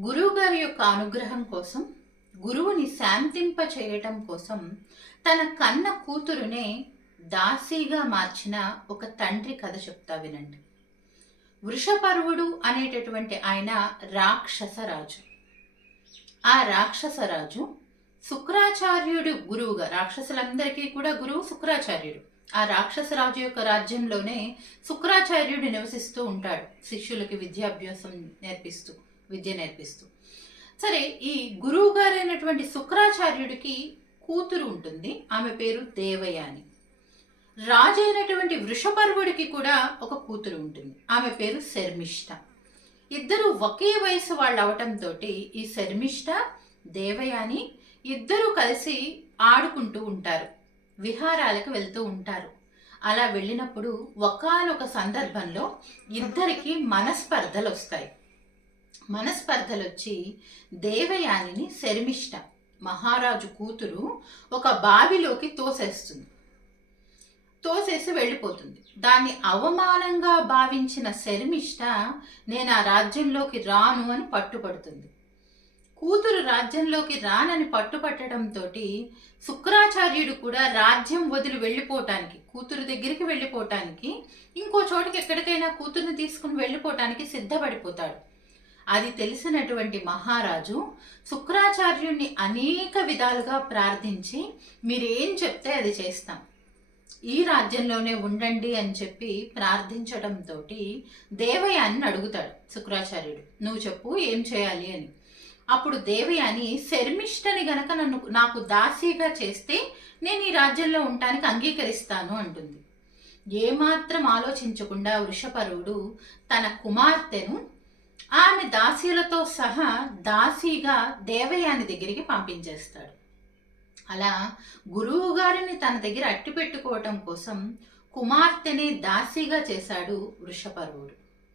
గురువుగారి యొక్క అనుగ్రహం కోసం గురువుని శాంతింప చేయటం కోసం తన కన్న కూతురునే దాసీగా మార్చిన ఒక తండ్రి కథ చెప్తా వినండి. వృషపర్వుడు అనేటటువంటి ఆయన రాక్షసరాజు. ఆ రాక్షసరాజు శుక్రాచార్యుడు గురువుగా రాక్షసులందరికీ కూడా గురువు శుక్రాచార్యుడు. ఆ రాక్షసరాజు యొక్క రాజ్యంలోనే శుక్రాచార్యుడు నివసిస్తూ ఉంటాడు శిష్యులకి విద్యాభ్యాసం నేర్పిస్తూ. విద్య నేర్పిస్తూ. సరే ఈ గురువు గారైనటువంటి శుక్రాచార్యుడికి కూతురు ఉంటుంది. ఆమె పేరు దేవయాని. రాజు అయినటువంటి వృషపర్వుడికి కూడా ఒక కూతురు ఉంటుంది. ఆమె పేరు శర్మిష్ట. ఇద్దరు ఒకే వయసు వాళ్ళు అవటంతో ఈ శర్మిష్ట దేవయాని ఇద్దరూ కలిసి ఆడుకుంటూ ఉంటారు. విహారాలకు వెళ్తూ ఉంటారు. అలా వెళ్ళినప్పుడు ఒకానొక సందర్భంలో ఇద్దరికి మనస్పర్ధలు వస్తాయి మనస్పర్ధలొచ్చి దేవయానిని శర్మిష్ట. మహారాజు కూతురు ఒక బావిలోకి తోసేస్తుంది. తోసేసి వెళ్ళిపోతుంది. దాన్ని అవమానంగా భావించిన శర్మిష్ట నేను ఆ రాజ్యంలోకి రాను అని పట్టుపడుతుంది. కూతురు రాజ్యంలోకి రానని పట్టుపట్టడంతో శుక్రాచార్యుడు కూడా రాజ్యం వదిలి వెళ్ళిపోవటానికి కూతురు దగ్గరికి వెళ్ళిపోవటానికి ఇంకో చోటికి ఎక్కడికైనా కూతుర్ని తీసుకుని వెళ్ళిపోవటానికి సిద్ధపడిపోతాడు. అది తెలిసినటువంటి మహారాజు శుక్రాచార్యుణ్ణి అనేక విధాలుగా ప్రార్థించి మీరేం చెప్తే అది చేస్తాం. ఈ రాజ్యంలోనే ఉండండి అని చెప్పి ప్రార్థించడంతో దేవయాని అడుగుతాడు శుక్రాచార్యుడు. నువ్వు చెప్పు ఏం చేయాలి? అని. అప్పుడు దేవయాని శర్మిష్టని గనక నన్ను నాకు దాసీగా చేస్తే నేను ఈ రాజ్యంలో ఉండటానికి అంగీకరిస్తాను అంటుంది. ఏమాత్రం ఆలోచించకుండా వృషపరుడు తన కుమార్తెను ఆమె దాసీలతో సహా దాసీగా దేవయాని దగ్గరికి పంపించేస్తాడు. అలా గురువు గారిని తన దగ్గర అట్టి పెట్టుకోవటం కోసం కుమార్తెని దాసీగా చేశాడు వృషపర్వుడు.